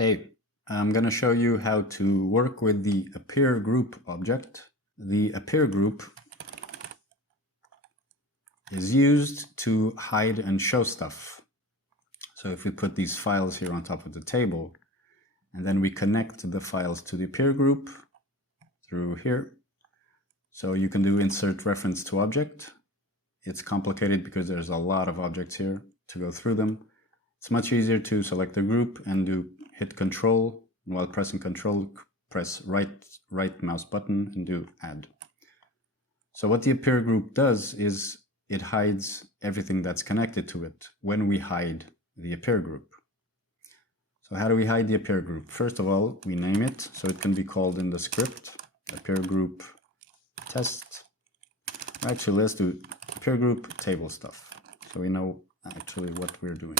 Hey, I'm going to show you how to work with the AppearGroup object. The AppearGroup is used to hide and show stuff. So if we put these files here on top of the table, and then we connect the files to the AppearGroup through here. So you can do insert reference to object. It's complicated because there's a lot of objects here to go through them. It's much easier to select the group and hit Control, and while pressing Control, press right mouse button and do Add. So what the AppearGroup does is it hides everything that's connected to it when we hide the AppearGroup. So how do we hide the AppearGroup? First of all, we name it so it can be called in the script, AppearGroup test. Actually, let's do AppearGroup table stuff, so we know actually what we're doing.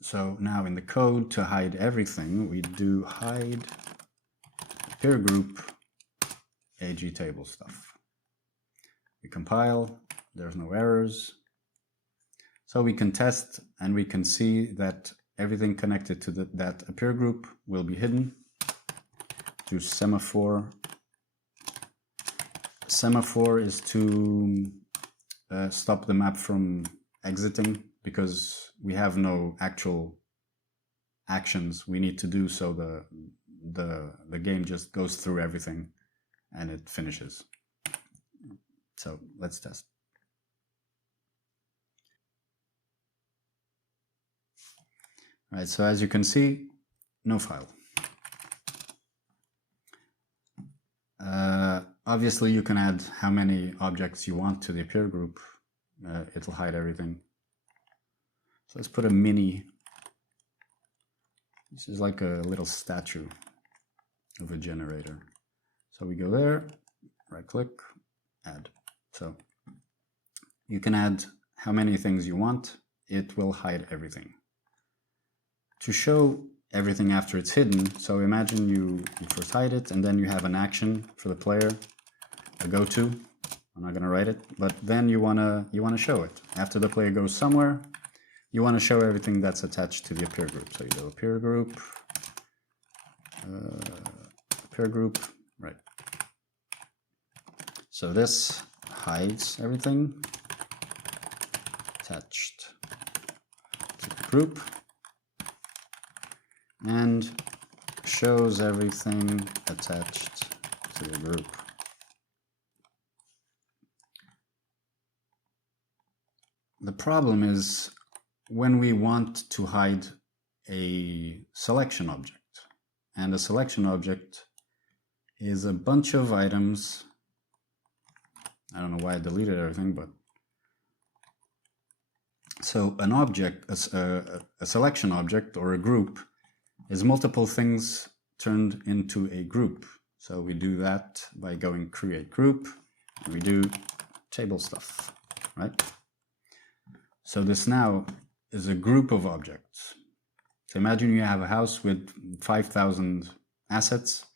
So now in the code to hide everything, we do hide AppearGroup AG table stuff. We compile, there's no errors. So we can test and we can see that everything connected to that AppearGroup will be hidden. Do semaphore. Semaphore is to stop the map from exiting, because we have no actual actions we need to do, so the game just goes through everything and it finishes. So let's test. All right, so as you can see, no file. Obviously you can add how many objects you want to the AppearGroup. It'll hide everything. So let's put a mini. This is like a little statue of a generator. So we go there, right click, add. So you can add how many things you want. It will hide everything. To show everything after it's hidden, so imagine you first hide it and then you have an action for the player, a go to. I'm not going to write it, but then you want to show it. After the player goes somewhere, you want to show everything that's attached to the AppearGroup. So you do AppearGroup, AppearGroup, right. So this hides everything attached to the group and shows everything attached to the group. The problem is when we want to hide a selection object, and a selection object is a bunch of items. I don't know why I deleted everything, but so an object, a selection object or a group is multiple things turned into a group. So we do that by going create group, and we do table stuff, right? So this now is a group of objects. So imagine you have a house with 5,000 assets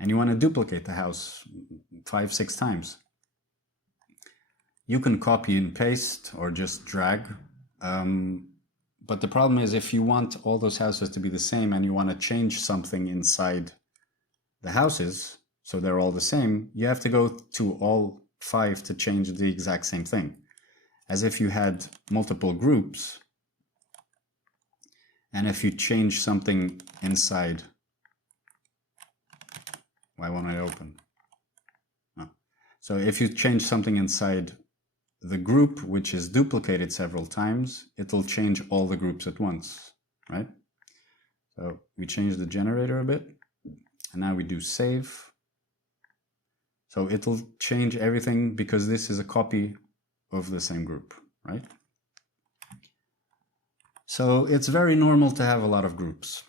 and you want to duplicate the house 5-6 times. You can copy and paste or just drag. But the problem is if you want all those houses to be the same and you want to change something inside the houses so they're all the same, you have to go to all 5 to change the exact same thing. As if you had multiple groups, and if you change something inside, why won't I open? Oh. So if you change something inside the group, which is duplicated several times, it'll change all the groups at once, right? So we change the generator a bit, and now we do save. So it'll change everything because this is a copy of the same group, right? So it's very normal to have a lot of groups.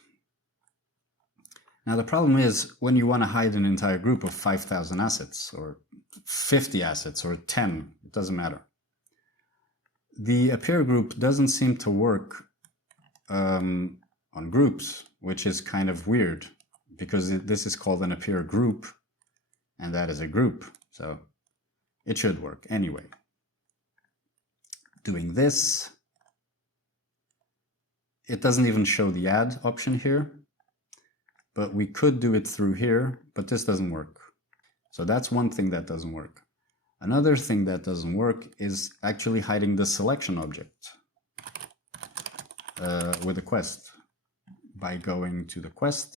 Now the problem is when you want to hide an entire group of 5,000 assets or 50 assets or 10, it doesn't matter. The AppearGroup doesn't seem to work on groups, which is kind of weird because this is called an AppearGroup and that is a group. So it should work anyway. Doing this it doesn't even show the add option here, but we could do it through here, but this doesn't work. So that's one thing that doesn't work. Another thing that doesn't work is actually hiding the selection object with a quest by going to the quest.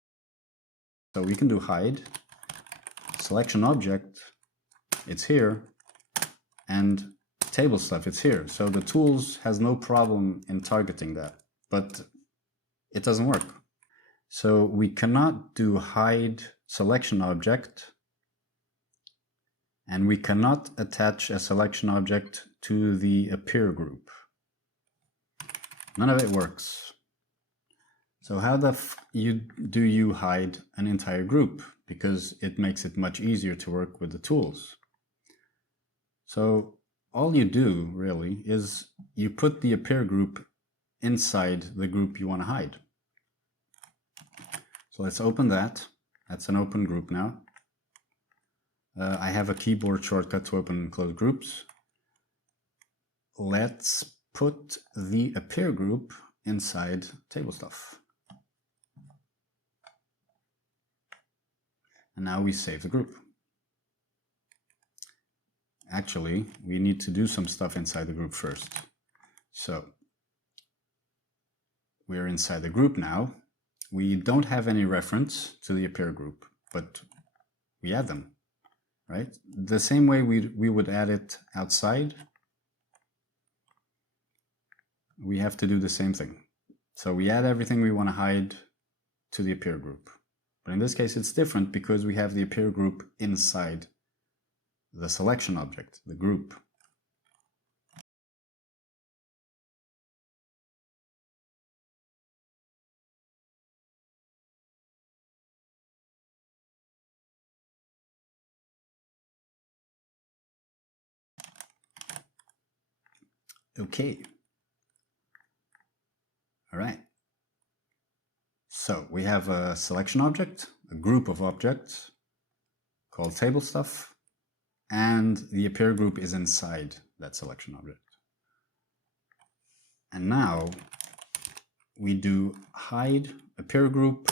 So we can do hide, selection object, it's here, and table stuff, it's here. So the tools has no problem in targeting that, but it doesn't work. So we cannot do hide selection object, and we cannot attach a selection object to the appear group. None of it works. So how the do you hide an entire group? Because it makes it much easier to work with the tools. So all you do really is you put the appear group inside the group you want to hide. So let's open that. That's an open group now. I have a keyboard shortcut to open and close groups. Let's put the appear group inside table stuff. And now we save the group. Actually, we need to do some stuff inside the group first. So we're inside the group now. We don't have any reference to the appear group, but we add them, right? The same way we would add it outside, we have to do the same thing. So we add everything we want to hide to the appear group. But in this case, it's different because we have the appear group inside the selection object, the group. Okay. All right. So we have a selection object, a group of objects called table stuff, and the appear group is inside that selection object. And now we do hide appear group,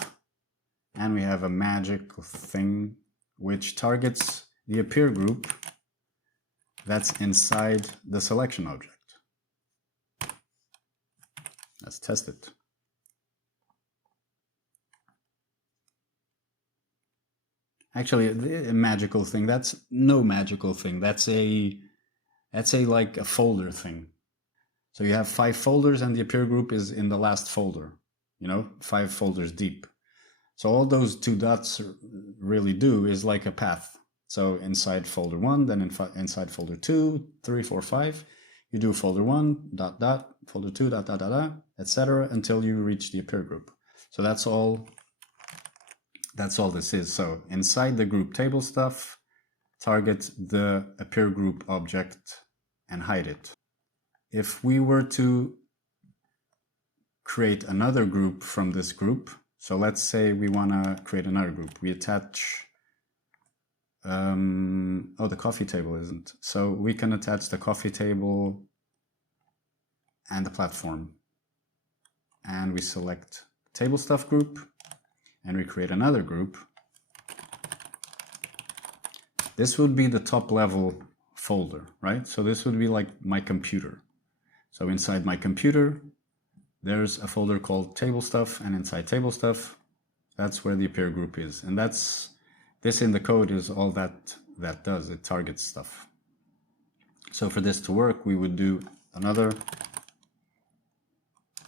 and we have a magic thing which targets the appear group that's inside the selection object. Let's test it. Actually, a magical thing, that's no magical thing. That's a like a folder thing. So you have 5 folders and the appear group is in the last folder, 5 folders deep. So all those 2 dots really do is like a path. So inside folder 1, then inside folder 2, 3, 4, 5, you do folder 1, ... folder 2, ... etc. until you reach the appear group. So that's all this is. So inside the group table stuff, target the appear group object and hide it. If we were to create another group from this group, so let's say we want to create another group, we attach, oh, the coffee table isn't. So we can attach the coffee table and the platform. And we select table stuff group, and we create another group. This would be the top level folder, right? So this would be like my computer. So inside my computer, there's a folder called table stuff, and inside table stuff, that's where the appear group is. And this in the code is all that does, it targets stuff. So for this to work, we would do another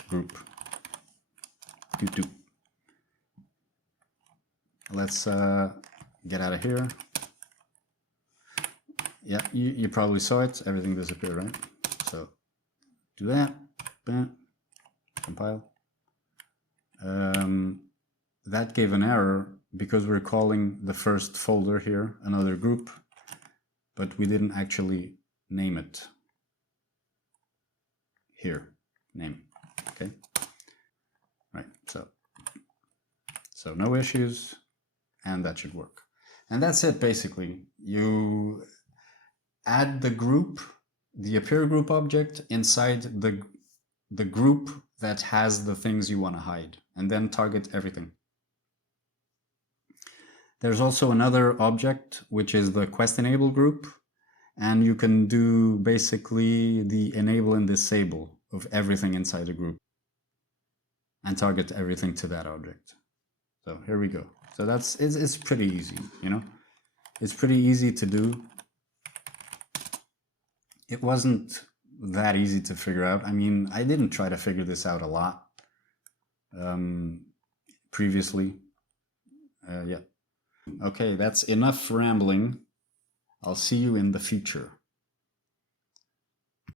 group. Let's get out of here. Yeah, you probably saw it. Everything disappeared, right? So do that. Bam. Compile. That gave an error because we're calling the first folder here another group, but we didn't actually name it. Here, name. Okay. Right. So no issues. And that should work. And that's it, basically. You add the group, the appear group object inside the group that has the things you want to hide, and then target everything. There's also another object, which is the quest enable group, and you can do basically the enable and disable of everything inside the group and target everything to that object. So here we go. So it's pretty easy, you know? It's pretty easy to do. It wasn't that easy to figure out. I mean, I didn't try to figure this out a lot previously. Yeah. Okay, that's enough rambling. I'll see you in the future.